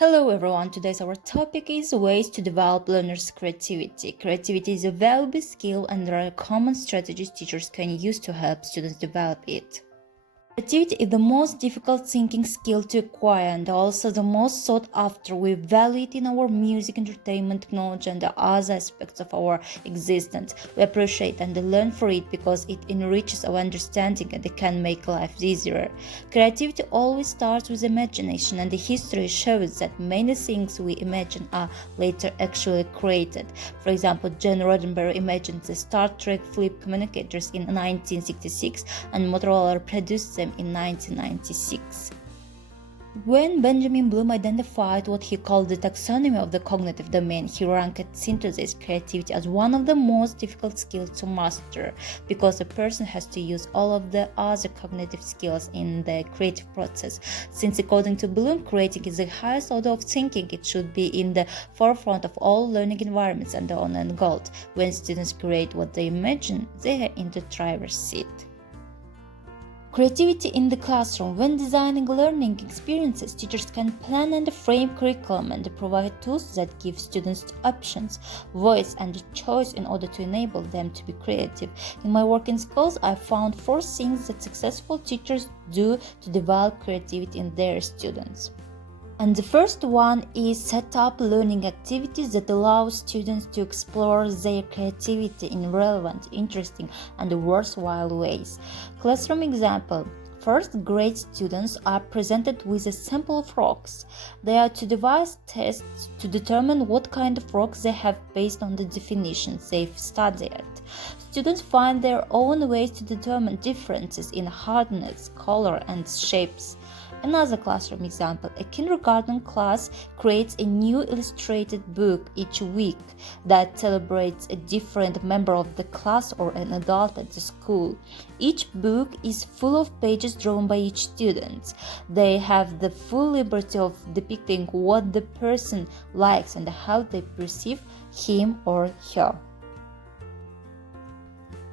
Hello everyone, today's our topic is ways to develop learners' creativity. Creativity is a valuable skill and there are common strategies teachers can use to help students develop it. Creativity is the most difficult thinking skill to acquire and also the most sought after. We value it in our music, entertainment, technology, and the other aspects of our existence. We appreciate and learn for it because it enriches our understanding and it can make life easier. Creativity always starts with imagination, and the history shows that many things we imagine are later actually created. For example, John Roddenberry imagined the Star Trek flip communicators in 1966 and Motorola produced them in 1996. When Benjamin Bloom identified what he called the taxonomy of the cognitive domain, he ranked synthesis creativity as one of the most difficult skills to master because a person has to use all of the other cognitive skills in the creative process. Since according to Bloom, creating is the highest order of thinking, it should be in the forefront of all learning environments and the end goal. When students create what they imagine, they are in the driver's seat. Creativity in the classroom. When designing learning experiences, teachers can plan and frame curriculum and provide tools that give students options, voice, and choice in order to enable them to be creative. In my work in schools, I found 4 things that successful teachers do to develop creativity in their students. And the first one is set up learning activities that allow students to explore their creativity in relevant, interesting, and worthwhile ways. Classroom example. First grade students are presented with a sample of rocks. They are to devise tests to determine what kind of rocks they have based on the definitions they've studied. Students find their own ways to determine differences in hardness, color, and shapes. Another classroom example, a kindergarten class creates a new illustrated book each week that celebrates a different member of the class or an adult at the school. Each book is full of pages drawn by each student. They have the full liberty of depicting what the person likes and how they perceive him or her.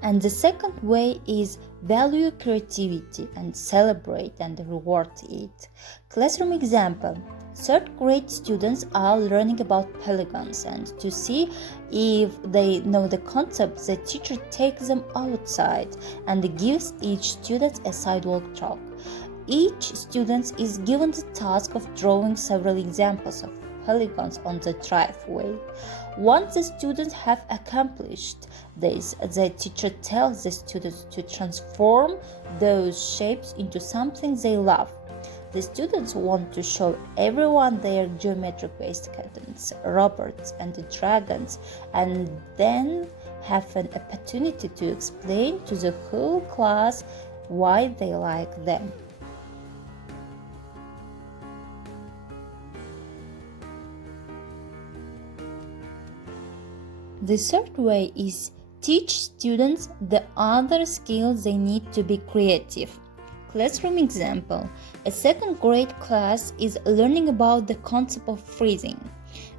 And the second way is value creativity and celebrate and reward it. Classroom example. Third grade students are learning about polygons, and to see if they know the concept, the teacher takes them outside and gives each student a sidewalk chalk. Each student is given the task of drawing several examples of polygons on the driveway. Once the students have accomplished this, the teacher tells the students to transform those shapes into something they love. The students want to show everyone their geometric-based kittens, robots, and dragons, and then have an opportunity to explain to the whole class why they like them. The third way is teach students the other skills they need to be creative. Classroom example. A second grade class is learning about the concept of freezing.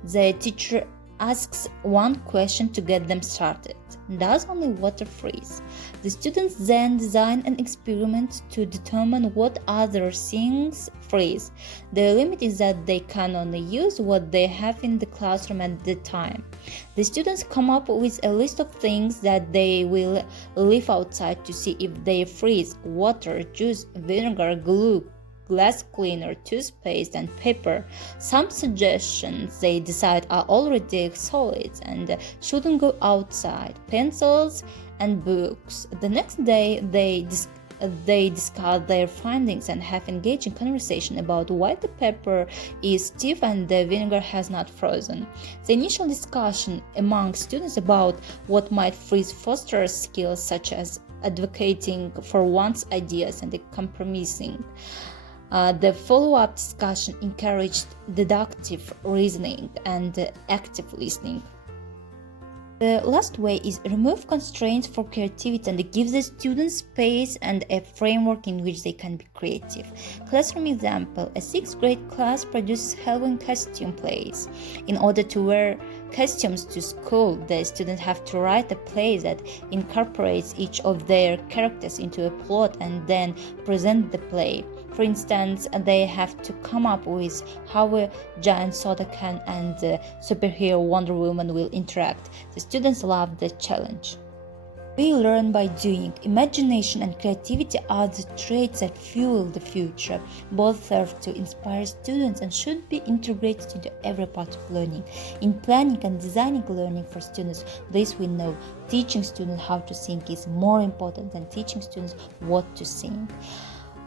The teacher asks one question to get them started. Does only water freeze? The students then design an experiment to determine what other things freeze. The limit is that they can only use what they have in the classroom at the time. The students come up with a list of things that they will leave outside to see if they freeze: water, juice, vinegar, glue, glass cleaner, toothpaste, and paper. Some suggestions they decide are already solids and shouldn't go outside: pencils and books. The next day they discuss their findings and have engaging conversation about why the pepper is stiff and the vinegar has not frozen. The initial discussion among students about what might freeze fosters skills such as advocating for one's ideas and compromising. The follow-up discussion encouraged deductive reasoning and active listening. The last way is remove constraints for creativity and give the students space and a framework in which they can be creative. Classroom example. A 6th grade class produces Halloween costume plays. In order to wear costumes to school, the students have to write a play that incorporates each of their characters into a plot and then present the play. For instance, they have to come up with how a giant soda can and superhero Wonder Woman will interact. The students love the challenge. We learn by doing. Imagination and creativity are the traits that fuel the future. Both serve to inspire students and should be integrated into every part of learning. In planning and designing learning for students, this we know. Teaching students how to think is more important than teaching students what to think.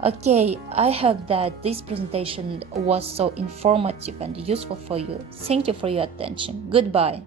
Okay, I hope that this presentation was so informative and useful for you. Thank you for your attention. Goodbye.